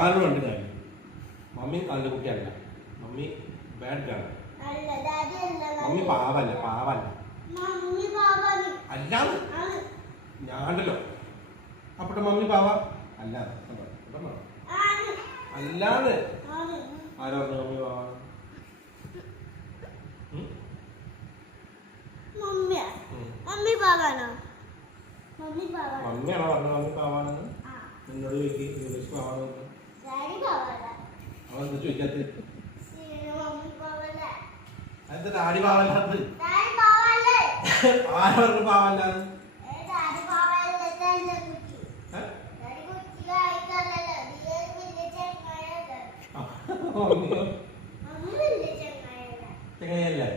ആരും ഉണ്ട് കാര്യം. മമ്മി നല്ല കുട്ടിയല്ല. Mummy bad girl. മമ്മി പാവല്ല. അല്ലാന്ന് ഞാനല്ലോ. അപ്പട്ടെ മമ്മി പാവ അല്ലാന്ന് അല്ലാന്ന് ആരോ പറഞ്ഞു മമ്മി പാവ. മമ്മിയാണോ പറഞ്ഞത് മമ്മി പാവാണെന്ന്? എന്നോട് ചോദിക്കും പാവാണെന്ന്. അവൻ എന്താ ചോദിക്കാത്ത? എന്താ ഡാഡി പാവല്ലാന്ന്? ആരാ പറഞ്ഞു പാവല്ലാന്ന്? ചെങ്ങയല്ലേ?